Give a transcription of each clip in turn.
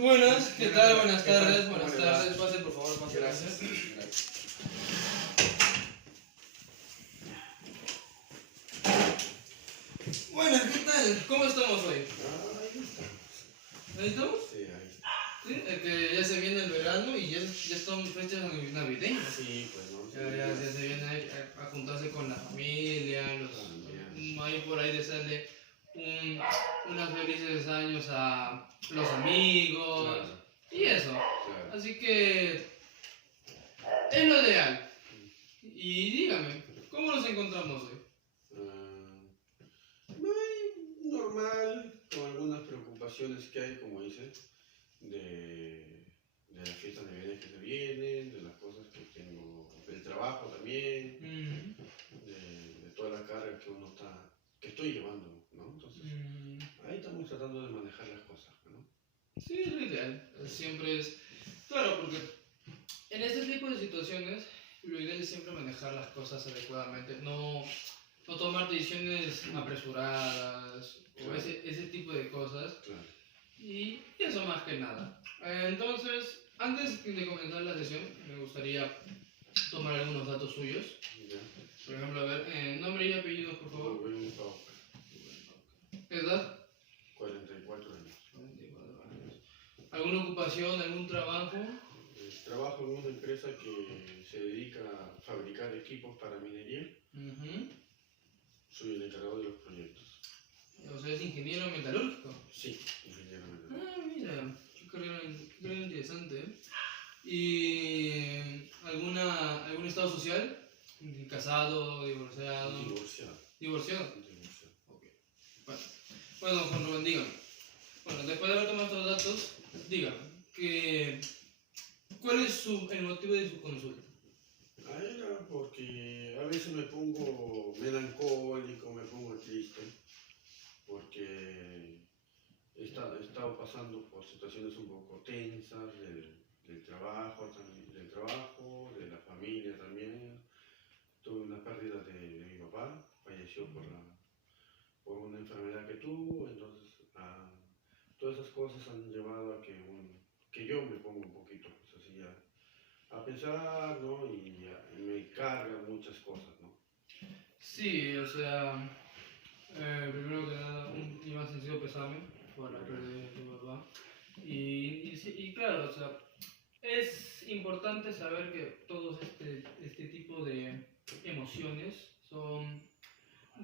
Buenas, ¿qué tal? Buenas ¿Qué tal? tardes, ¿Cómo buenas le va? tardes. Pase, por favor, pase. Gracias. Gracias. Buenas, ¿qué tal? ¿Cómo estamos hoy? Ahí está. ¿Ahí estamos? Sí, ahí está. Sí, es que ya se viene el verano y ya están fechas navideñas. Sí, pues no. Ya se viene a juntarse con la familia, ahí por ahí desearle unos felices años a los amigos, Claro, y eso. claro. Así que es lo ideal. Y dígame, ¿cómo nos encontramos hoy? Normal, con algunas preocupaciones que hay, como dices, de las fiestas navideñas que se vienen, de las cosas que tengo, del trabajo también, de toda la carga que estoy llevando, ¿no? Entonces, ahí estamos tratando de manejar las cosas, ¿no? Sí, es lo ideal. Siempre es. Claro, porque en este tipo de situaciones, lo ideal es siempre manejar las cosas adecuadamente. No tomar decisiones apresuradas o Claro. ese tipo de cosas. Claro. Y eso más que nada. Entonces, antes de comenzar la sesión, me gustaría tomar algunos datos suyos. Ya. Por ejemplo, a ver, nombre y apellido, por favor. Rubén Pauca, ¿Edad? 44 años. 24 años. ¿Alguna ocupación, algún trabajo? Trabajo en una empresa que se dedica a fabricar equipos para minería. Soy el encargado de los proyectos. O sea, es ingeniero metalúrgico. Sí, ingeniero metalúrgico. Ah, mira, qué carrera interesante, ¿eh? ¿Y algún estado social? ¿Casado, divorciado? Divorciado. ¿Divorciado? Divorciado. Ok. Bueno, Juan Rubén, dígame. Bueno, después de haber tomado estos datos, dígame, ¿cuál es el motivo de su consulta? Era porque a veces me pongo melancólico, me pongo triste, porque he estado pasando por situaciones un poco tensas del trabajo, de la familia también. Tuve una pérdida de mi papá, falleció por una enfermedad que tuvo, entonces todas esas cosas han llevado a que yo me ponga un poquito pues, así a pensar, ¿no? Y me cargan muchas cosas, ¿no? Sí, o sea, primero que nada, mi más sencillo pésame por la pérdida de tu papá. Y claro, o sea, es importante saber que todos este tipo de emociones son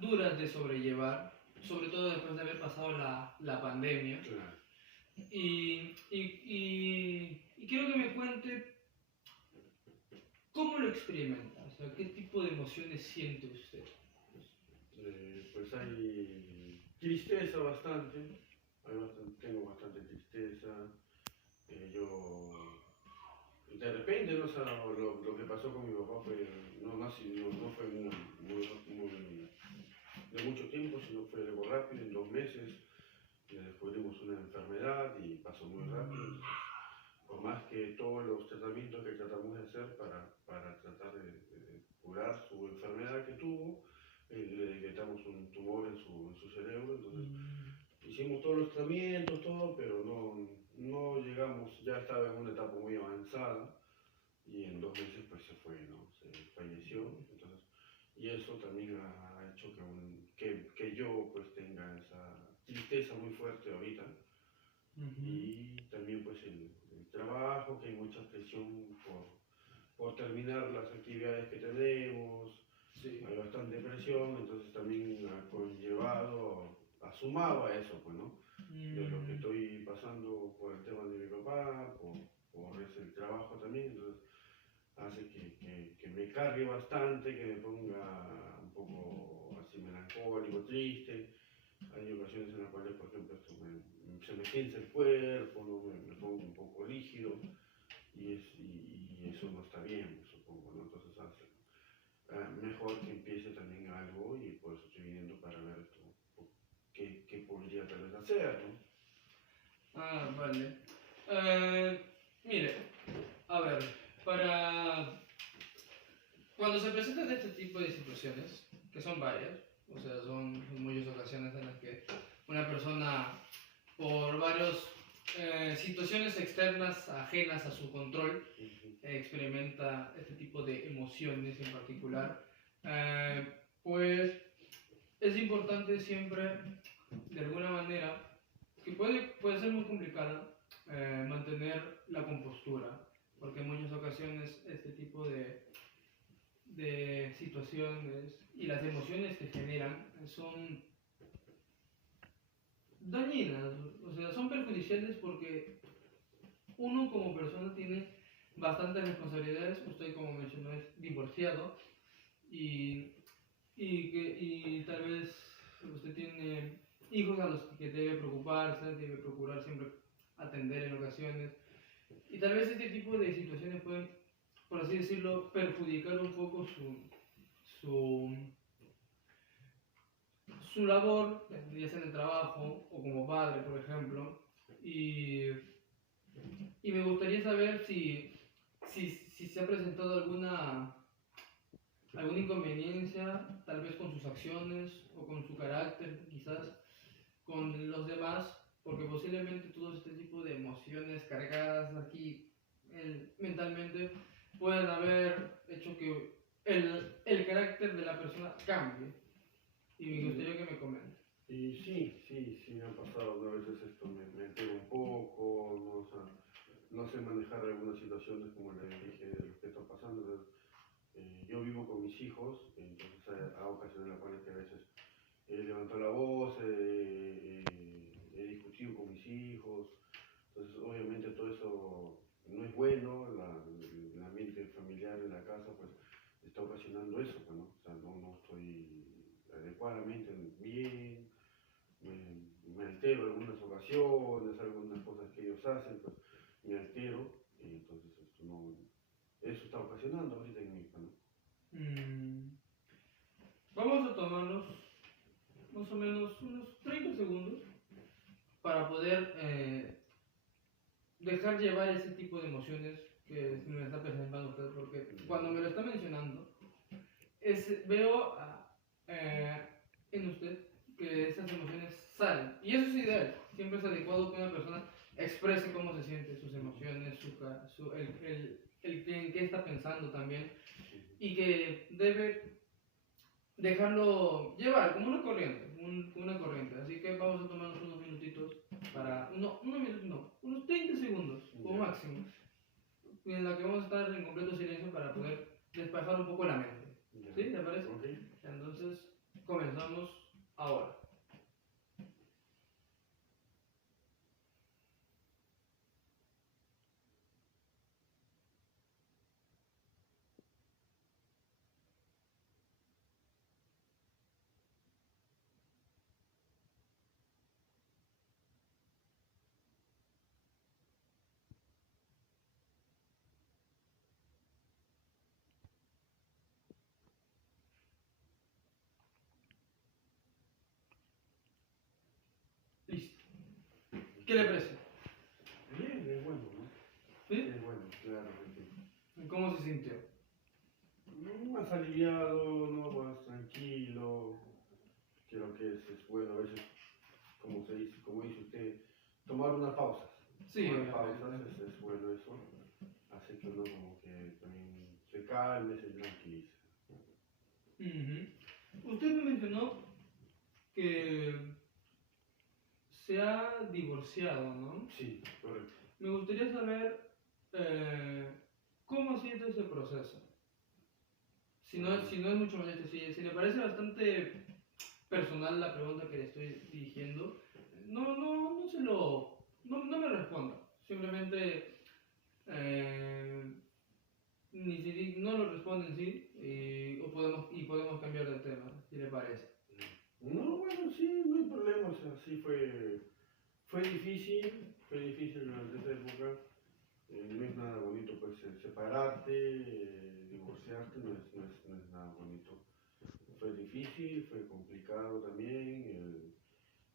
duras de sobrellevar, sobre todo después de haber pasado la pandemia. Claro. Y quiero que me cuente cómo lo experimenta, o sea, qué tipo de emociones siente usted. Pues hay tristeza bastante, tengo bastante tristeza. Yo, de repente, ¿no? O sea, lo que pasó con mi papá no fue muy de mucho tiempo, sino fue algo rápido, en 2 meses le descubrimos una enfermedad y pasó muy rápido. Entonces, por más que todos los tratamientos que tratamos de hacer para tratar de curar su enfermedad que tuvo, le detectamos un tumor en su cerebro, entonces hicimos todos los tratamientos, todo, pero no llegamos, ya estaba en una etapa muy avanzada y en 2 meses pues se fue, ¿no? Se falleció, entonces, y eso también ha hecho que yo pues tenga esa tristeza muy fuerte ahorita. Y también pues el trabajo, que hay mucha presión por terminar las actividades que tenemos, sí. Hay bastante presión, entonces también ha conllevado, sumado a eso, pues, ¿no? De lo que estoy pasando por el tema de mi papá, por el trabajo también, entonces hace que me cargue bastante, que me ponga un poco así melancólico, triste. Hay ocasiones en las cuales, por ejemplo, se me tensa el cuerpo, ¿no? Me pongo un poco rígido y eso no está bien, supongo, ¿no? Entonces mejor que empiece también algo y por eso estoy viniendo para ver qué podría tal vez hacer, ¿no? Ah, vale. Mire, a ver, cuando se presentan este tipo de situaciones, que son varias, o sea, son muchas ocasiones en las que una persona, por varios situaciones externas ajenas a su control, Ujú. experimenta este tipo de emociones en particular, pues es importante siempre, de alguna manera, que puede ser muy complicada, mantener la compostura, porque en muchas ocasiones este tipo de situaciones y las emociones que generan son dañinas, o sea, son perjudiciales porque uno como persona tiene bastantes responsabilidades. Usted, como mencionó, es divorciado y, y tal vez usted tiene hijos a los que debe preocuparse, debe procurar siempre atender en ocasiones. Y tal vez este tipo de situaciones pueden, por así decirlo, perjudicar un poco su, su labor, ya sea en el trabajo o como padre, por ejemplo. Y, y me gustaría saber si se ha presentado alguna inconveniencia, tal vez con sus acciones o con su carácter, quizás con los demás, porque posiblemente todo este tipo de emociones cargadas aquí mentalmente puedan haber hecho que el carácter de la persona cambie. Y me gustaría que me comente. Y sí, me ha pasado ¿no? A veces esto, me altero un poco, ¿no? O sea, no sé manejar algunas situaciones como le dije de lo que está pasando. ¿Verdad? Yo vivo con mis hijos, entonces hay ocasiones en las cuales que a veces levanto la voz, he discutido con mis hijos, entonces obviamente todo eso no es bueno, el ambiente familiar en la casa pues está ocasionando eso, pues, ¿no? O sea, no estoy adecuadamente bien, me altero en algunas ocasiones, algunas cosas que ellos hacen, pues me altero, y entonces esto no, eso está ocasionando ahorita en mí, pues, ¿no? Mm, Vamos a tomarnos más o menos unos 30 segundos para poder dejar llevar ese tipo de emociones que me está presentando usted, porque cuando me lo está mencionando, veo eh, en usted que esas emociones salen. Y eso es ideal. Siempre es adecuado que una persona exprese cómo se siente, sus emociones, en qué está pensando también. Y que debe dejarlo llevar como una corriente, una corriente. Así que vamos a tomarnos unos minutitos para, no, unos minutos no, unos 30 segundos como Ya, máximo, en la que vamos a estar en completo silencio para poder despejar un poco la mente. ya, ¿Sí? ¿Te parece? ok. Entonces, comenzamos ahora. Listo. ¿Qué le parece? Bien, es bueno, ¿no? ¿Sí? Es bueno, claro que sí. ¿Cómo se sintió? Más aliviado, ¿no? Más tranquilo. Creo que es bueno a veces, como se dice, como dice usted, tomar una pausa. Sí, Tomar pausas obviamente. es bueno eso. Hace que uno como que también se calme, se tranquilice. Usted me mencionó que se ha divorciado, ¿no? Sí, correcto. Me gustaría saber eh, cómo ha sido ese proceso. Si no es mucho molestia, si le parece bastante personal la pregunta que le estoy dirigiendo, no se lo, no me responda. Simplemente no lo responde en sí y podemos cambiar de tema, si le parece. No, bueno, sí, no hay problema. O sea, sí fue difícil durante esa época. No es nada bonito pues separarte, divorciarte, no es nada bonito. Fue difícil, fue complicado también.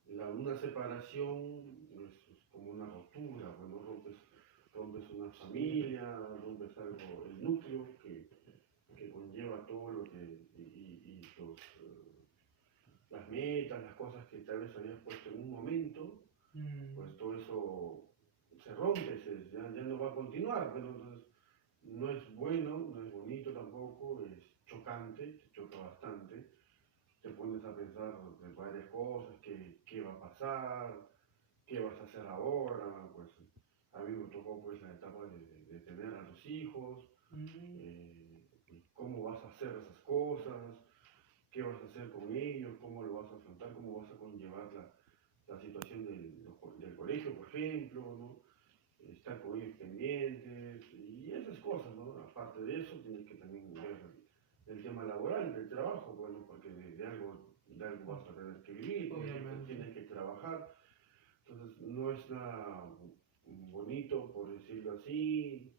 Una separación es como una ruptura, bueno, rompes una familia, rompes algo, el núcleo que conlleva todo lo que, y las metas, las cosas que tal vez habías puesto en un momento, Mm, pues todo eso se rompe, ya no va a continuar, pero entonces no es bueno, no es bonito tampoco, es chocante, te choca bastante, te pones a pensar de varias cosas, qué va a pasar, qué vas a hacer ahora, pues a mí me tocó pues la etapa de tener a los hijos, Mm. cómo vas a hacer esas cosas, qué vas a hacer con ellos, cómo lo vas a afrontar, cómo vas a conllevar la situación del colegio, por ejemplo, ¿no? Estar con ellos pendientes y esas cosas, ¿no? Aparte de eso, tienes que también ver el tema laboral, del trabajo, bueno, porque de algo vas a tener que vivir, entonces Obviamente. tienes que trabajar, entonces no es nada bonito, por decirlo así,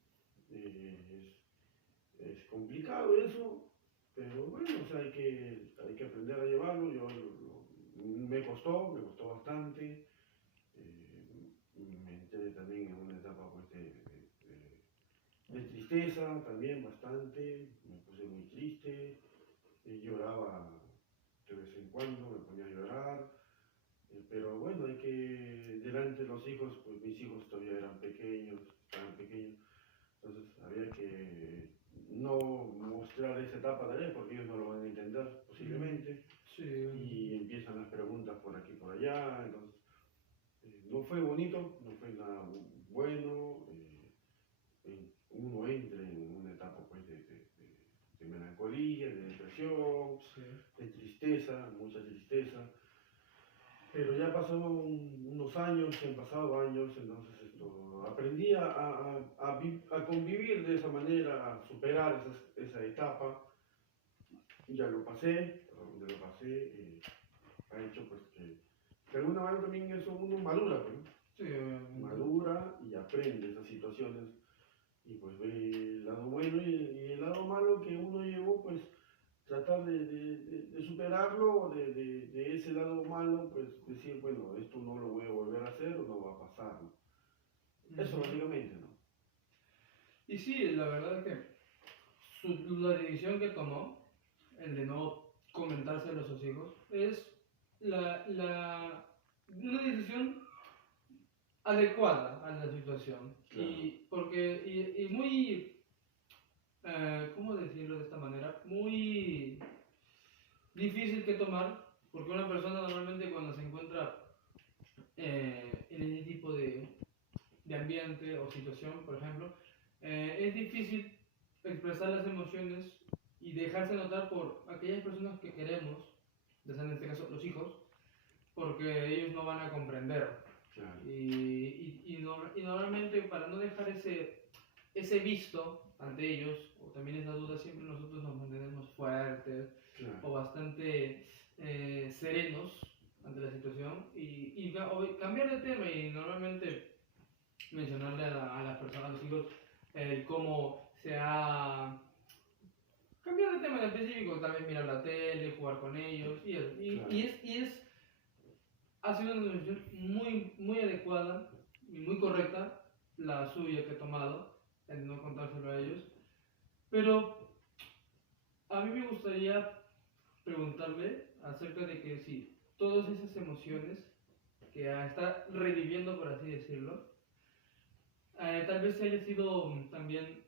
es complicado eso, pero bueno, o sea, hay que aprender a llevarlo, me costó bastante, me entré también en una etapa pues, de tristeza también bastante, me puse muy triste, lloraba de vez en cuando, me ponía a llorar, pero bueno, delante de los hijos, pues mis hijos todavía estaban pequeños, entonces había que no mostrar esa etapa de él porque ellos no lo van a entender Mm. posiblemente Sí, y empiezan las preguntas por aquí y por allá, entonces no fue bonito, no fue nada bueno, uno entra en una etapa pues de melancolía, de depresión, sí. de tristeza, mucha tristeza, pero ya pasó unos años, han pasado años, entonces aprendí a convivir de esa manera, a superar esa etapa, ya lo pasé, por donde lo pasé, ha hecho pues que de alguna manera también eso uno madura, pues, ¿no? Sí, obviamente. Madura y aprende esas situaciones y pues ve el lado bueno y el lado malo que uno llevó, pues tratar de superarlo, de ese lado malo, pues decir, bueno, esto no lo voy a volver a hacer o no va a pasar, ¿no? Eso Ujú. básicamente, ¿no? Y sí, la verdad es que la decisión que tomó, el de no comentárselo a sus hijos, es una decisión adecuada a la situación. Claro, Y muy, ¿cómo decirlo de esta manera? Muy difícil que tomar, porque una persona normalmente cuando se encuentra en ese tipo de ambiente o situación, por ejemplo, es difícil expresar las emociones y dejarse notar por aquellas personas que queremos, ya sean en este caso los hijos, porque ellos no van a comprender. claro, Y normalmente para no dejar ese visto ante ellos, o también esa duda, siempre nosotros nos mantenemos fuertes claro, o bastante serenos ante la situación o cambiar de tema y normalmente mencionarle a las personas, a los hijos, cómo se ha cambiado de tema en específico, tal vez mirar la tele, jugar con ellos, claro, ha sido una decisión muy, muy adecuada y muy correcta la suya que he tomado, el no contárselo a ellos, pero a mí me gustaría preguntarle acerca de que si todas esas emociones que está reviviendo, por así decirlo, tal vez haya sido también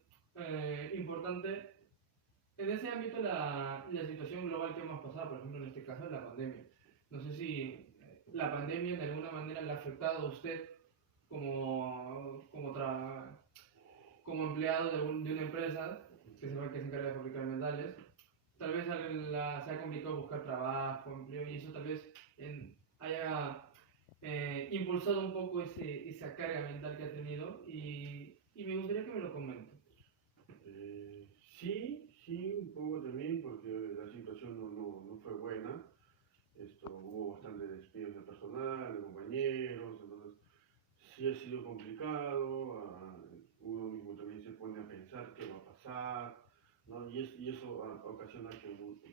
importante en ese ámbito la situación global que hemos pasado, por ejemplo, en este caso la pandemia. No sé si la pandemia de alguna manera le ha afectado a usted como empleado de una empresa que se encarga de fabricar metales. Tal vez se ha complicado buscar trabajo, empleo, y eso tal vez haya impulsado un poco esa carga mental que ha tenido y me gustaría que me lo comente. Eh, sí, un poco también, porque la situación no fue buena. Hubo bastante despidos de personal, de compañeros, entonces sí ha sido complicado. Uno mismo también se pone a pensar qué va a pasar, ¿no? Y eso ocasiona que uno se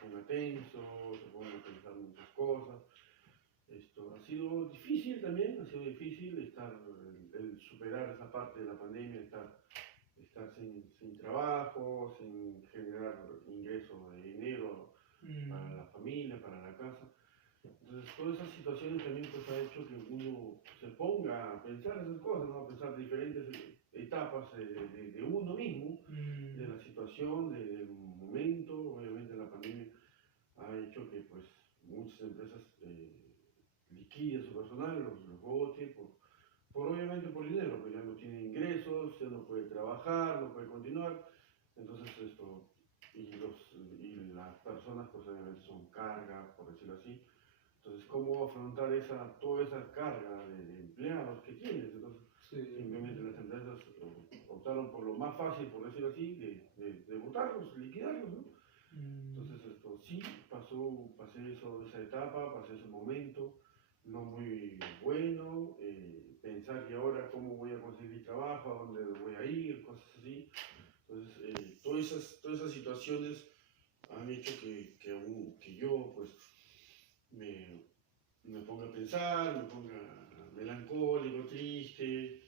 ponga tenso, se ponga a pensar muchas cosas. Esto ha sido difícil también, ha sido difícil el superar esa parte de la pandemia, estar sin trabajo, sin generar ingresos de dinero para Mm. la familia, para la casa. Entonces, todas esas situaciones también pues ha hecho que uno se ponga a pensar esas cosas, ¿no? A pensar diferentes etapas de uno mismo, de la situación, del momento. Obviamente la pandemia ha hecho que pues muchas empresas liquiden su personal, los bote, obviamente por dinero, pues ya no tiene ingresos, ya no puede trabajar, no puede continuar. Entonces esto, y las personas pues obviamente son carga, por decirlo así. Entonces, ¿cómo afrontar toda esa carga de empleados que tienes? Entonces, Sí. simplemente las empresas optaron por lo más fácil, por decirlo así, de votarlos, liquidarlos, ¿no? Entonces, esto sí, pasé esa etapa, pasé ese momento, no muy bueno, pensar que ahora cómo voy a conseguir trabajo, a dónde voy a ir, cosas así. Entonces, todas esas situaciones han hecho que yo, pues, me, me ponga a pensar, me ponga melancólico, triste,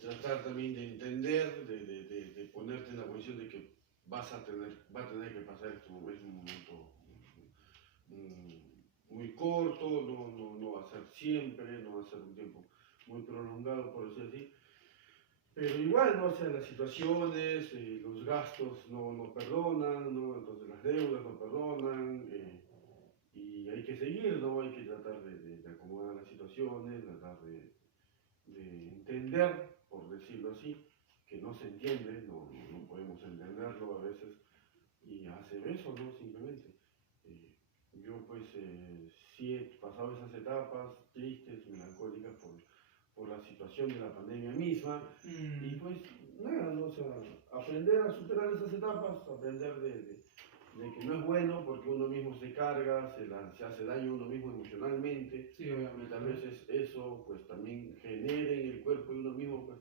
tratar también de entender, de ponerte en la posición de que va a tener que pasar es un momento muy corto, no va a ser siempre, no va a ser un tiempo muy prolongado, por decir así. Pero igual, ¿no? O sea, las situaciones, los gastos no perdonan, ¿no? Entonces las deudas no perdonan, y hay que seguir, ¿no? Hay que tratar de acomodar las situaciones, tratar de entender, por decirlo así, que no se entiende, no podemos entenderlo a veces, y hacer eso, ¿no? Simplemente. Eh, yo pues sí he pasado esas etapas tristes, melancólicas por la situación de la pandemia misma, y pues nada, ¿no? O sea, aprender a superar esas etapas, aprender de que no es bueno porque uno mismo se carga, se hace daño a uno mismo emocionalmente, Sí, y obviamente. tal vez eso pues también genere en el cuerpo de uno mismo pues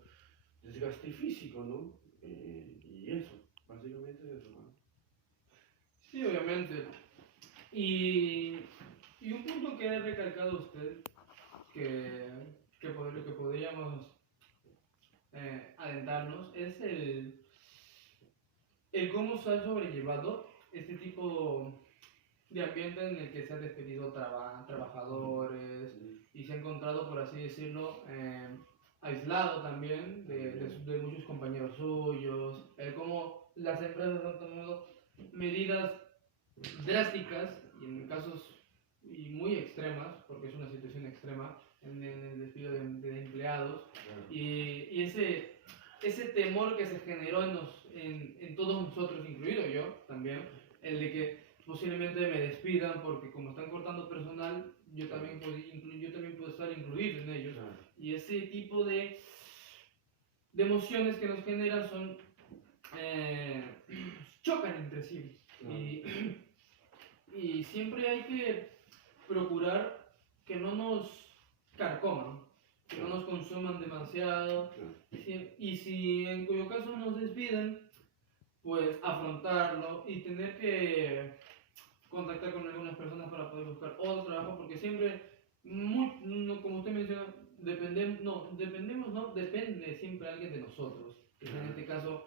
desgaste físico, ¿no? Y eso, básicamente es eso, ¿no? Sí, obviamente. Y, y un punto que ha recalcado usted, que podríamos adentrarnos, es el cómo se ha sobrellevado este tipo de ambiente en el que se han despedido trabajadores y se ha encontrado, por así decirlo, aislado también de muchos compañeros suyos, el cómo las empresas han tomado medidas drásticas y en casos y muy extremas, porque es una situación extrema en el despido de empleados, Claro. y ese temor que se generó en todos nosotros, incluido yo también, el de que posiblemente me despidan porque como están cortando personal, yo también puedo estar incluido en ellos. Claro. Y ese tipo de emociones que nos generan son eh, chocan entre sí. Claro. Y siempre hay que procurar que no nos carcoman, que no nos consuman demasiado. Y si en cuyo caso nos despiden, pues afrontarlo y tener que contactar con algunas personas para poder buscar otro trabajo, porque siempre, como usted menciona, depende siempre alguien de nosotros. En este caso,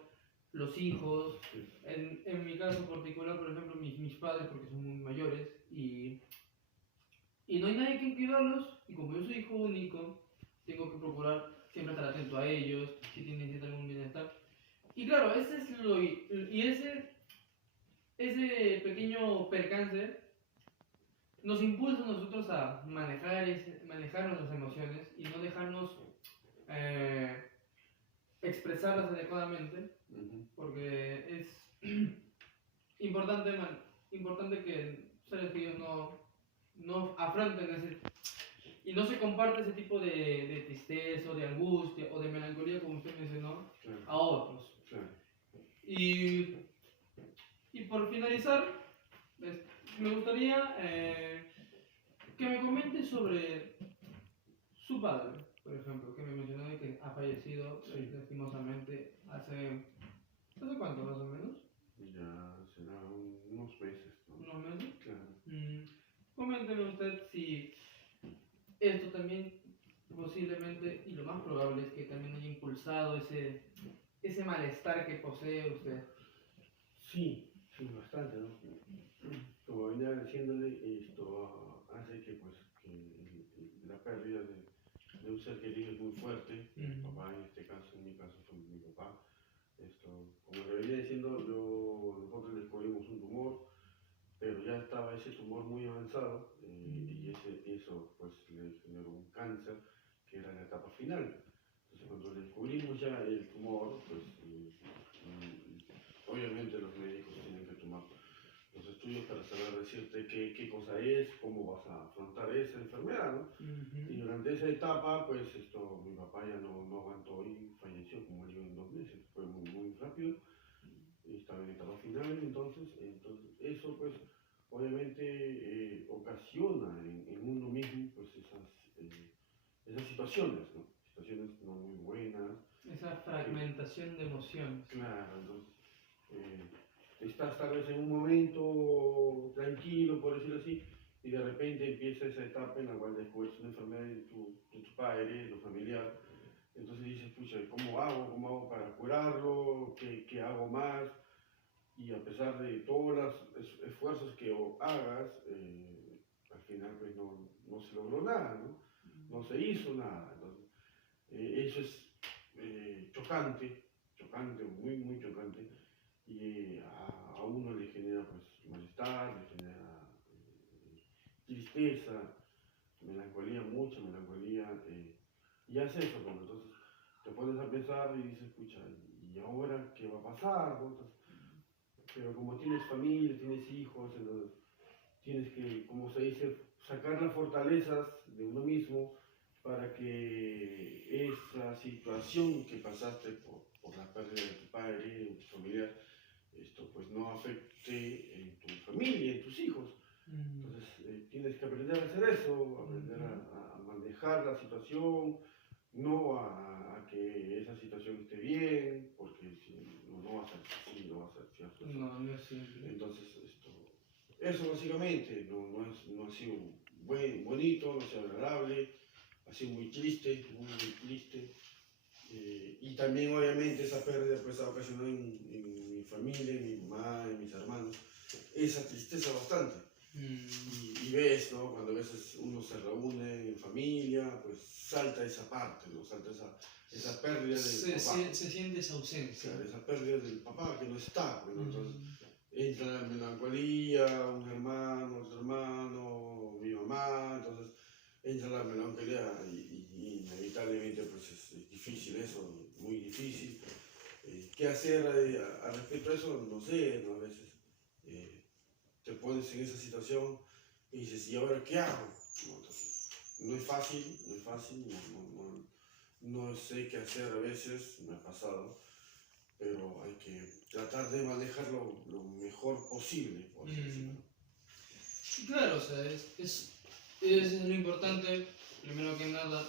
los hijos, en mi caso particular, por ejemplo, mis padres, porque son muy mayores, y no hay nadie que cuidarlos, y como yo soy hijo único, tengo que procurar siempre estar atento a ellos, si necesitan algún bienestar. Y claro, ese pequeño percance nos impulsa a nosotros a manejar nuestras emociones y no dejarnos expresarlas adecuadamente, porque es importante que seres queridos no afronten y no se comparte ese tipo de tristeza o de angustia o de melancolía, como usted mencionó, Claro. a otros. Claro. Y por finalizar, me gustaría que me comente sobre su padre, por ejemplo, que me mencionó que ha fallecido lastimosamente ¿hace cuánto más o menos? Ya será unos meses, ¿no? ¿Unos meses? Claro. Coménteme usted si esto también posiblemente, y lo más probable es que también haya impulsado ese malestar que posee usted. Sí, bastante, ¿no? Como venía diciéndole, esto ha hace que, pues, la pérdida de un ser querido es muy fuerte. Mi papá, en este caso, en mi caso fue mi papá. Como le venía diciendo, nosotros le descubrimos un tumor, pero ya estaba ese tumor muy avanzado y eso pues le generó un cáncer que era la etapa final. Entonces cuando le descubrimos ya el tumor, pues obviamente los médicos tienen que tomar los estudios para saber decirte qué cosa es, cómo vas a afrontar esa enfermedad, ¿no? Y durante esa etapa, pues mi papá ya no aguantó y falleció, como digo, en 2 meses. Fue muy rápido, estaba en etapa final, entonces eso pues obviamente ocasiona en uno mismo pues esas situaciones, ¿no? Situaciones no muy buenas. Esa fragmentación de emociones. Claro, entonces estás tal vez en un momento tranquilo, por decirlo así, y de repente empieza esa etapa en la cual descubres una enfermedad de tu padre, de tu familiar. Entonces dices, pucha, ¿cómo hago? ¿Cómo hago para curarlo? ¿Qué hago más? Y a pesar de todos los esfuerzos que hagas, al final pues no se logró nada, ¿no? No se hizo nada. Entonces, eso es chocante, muy chocante. Y a uno le genera pues malestar, le genera tristeza, melancolía, mucha melancolía. Y hace eso, pues, entonces te pones a pensar y dices, escucha, ¿y ahora qué va a pasar? ¿No? Entonces, pero como tienes familia, tienes hijos, entonces tienes que, como se dice, sacar las fortalezas de uno mismo para que esa situación que pasaste por la pérdida de tu padre, de tu familiar, pues no afecte en tu familia, en tus hijos. Entonces tienes que aprender a hacer eso, aprender a manejar la situación, no a que esa situación esté bien, porque si, no va a ser así, no va a ser cierto. No es simple. Entonces, eso básicamente no ha sido bonito, no ha sido agradable, ha sido muy triste, muy triste. Y también obviamente esa pérdida pues ha ocasionado en mi familia, en mi mamá, en mis hermanos, esa tristeza bastante. Y ves, ¿no? Cuando a veces uno se reúne en familia, pues salta esa parte, ¿no? Salta esa pérdida del papá. Se siente esa ausencia. Claro, esa pérdida del papá que no está, ¿no? Entonces entra la melancolía, un hermano, otro hermano, mi mamá, entonces entra la melancolía y inevitablemente pues es difícil eso, muy difícil. ¿Qué hacer al respecto a eso? No sé, ¿no? A veces te pones en esa situación y dices, ¿y ahora qué hago? ¿No? Entonces, no es fácil, no sé qué hacer a veces, me ha pasado, pero hay que tratar de manejarlo lo mejor posible, por así decirlo. Claro, o sea, es lo importante, primero que nada,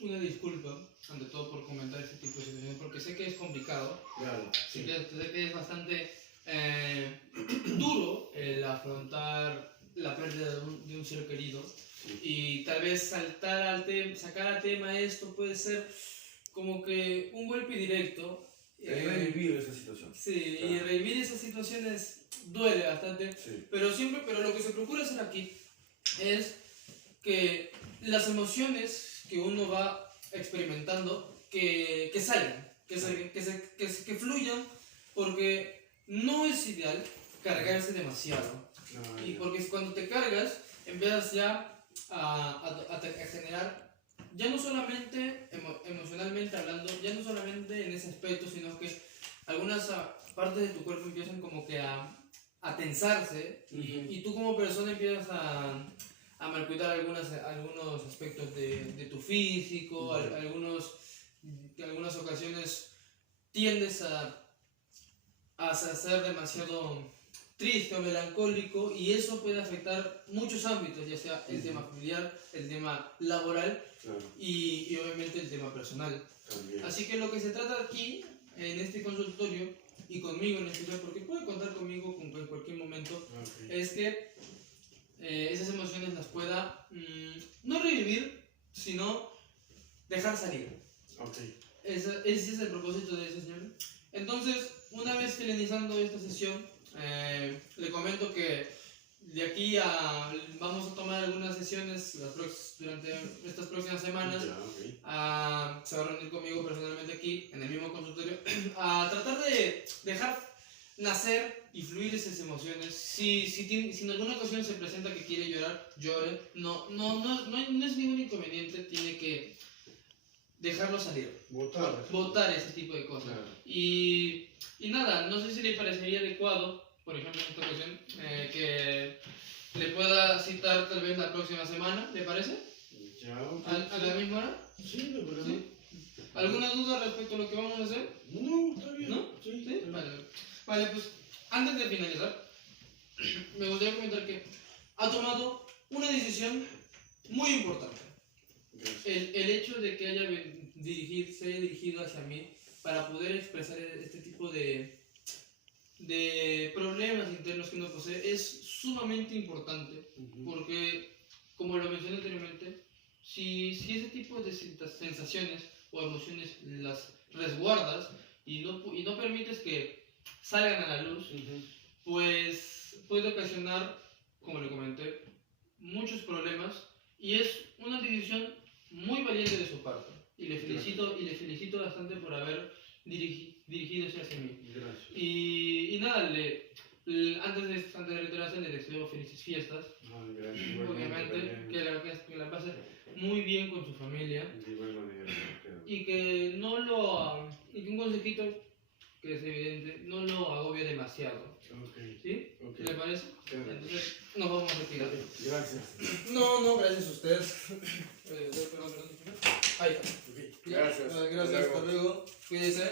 una disculpa, ante todo por comentar este tipo de situaciones, porque sé que es complicado, Claro, sí. sé que es bastante duro el afrontar la pérdida de un ser querido, Sí. y tal vez sacar al tema esto puede ser como que un golpe directo. Revivir esa situación. Sí, Claro. y revivir esas situaciones duele bastante, Sí. pero lo que se procura hacer aquí es que las emociones que uno va experimentando, que salgan, que fluyan, porque no es ideal cargarse demasiado. Claro. Y porque cuando te cargas, empiezas ya a generar, ya no solamente emocionalmente hablando, ya no solamente en ese aspecto, sino que algunas partes de tu cuerpo empiezan como que a tensarse, y tú como persona empiezas a malcuidar algunos aspectos de tu físico, algunas ocasiones tiendes a ser demasiado triste o melancólico, y eso puede afectar muchos ámbitos, ya sea el tema familiar, el tema laboral, Claro. y obviamente el tema personal. También. Así que lo que se trata aquí, en este consultorio, y conmigo en especial, porque puede contar conmigo en cualquier momento, es que esas emociones las pueda no revivir, sino dejar salir. Ese es el propósito de ese señor. Entonces, una vez finalizando esta sesión, le comento que de aquí a... Vamos a tomar algunas sesiones durante estas próximas semanas. Ya, ok. Se va a reunir conmigo personalmente aquí, en el mismo consultorio, a tratar de dejar nacer y fluir esas emociones. Si en alguna ocasión se presenta que quiere llorar, llore. No es ningún inconveniente, tiene que dejarlo salir. Votar ese tipo de cosas. Claro. Y nada, no sé si le parecería adecuado, por ejemplo, en esta ocasión, que le pueda citar tal vez la próxima semana, ¿le parece? Ya, ok. ¿A la misma hora? Sí, no hay problema. ¿Sí? ¿Alguna duda respecto a lo que vamos a hacer? No, está bien. ¿No? Sí, ¿Sí? está bien. Vale, pues antes de finalizar, me gustaría comentar que ha tomado una decisión muy importante. Gracias. El hecho de que se haya dirigido hacia mí para poder expresar este tipo de problemas internos que uno posee es sumamente importante. Porque, como lo mencioné anteriormente, si ese tipo de sensaciones o emociones las resguardas y no permites que salgan a la luz, pues puede ocasionar, como le comenté, muchos problemas, y es una decisión muy valiente de su parte. Y le felicito bastante por haber dirigido hacia mí. Gracias. Y nada, antes de retirarse le deseo felices fiestas. Gracias. Obviamente, que la pase muy bien con su familia. De igual manera. Y que un consejito que es evidente, no lo agobie demasiado. Ok. ¿Sí? Ok. ¿Le parece? Claro. Entonces, nos vamos a retirar. Gracias. No, gracias a ustedes. Ahí está. Ok. Gracias. Gracias, hasta luego. Cuídense.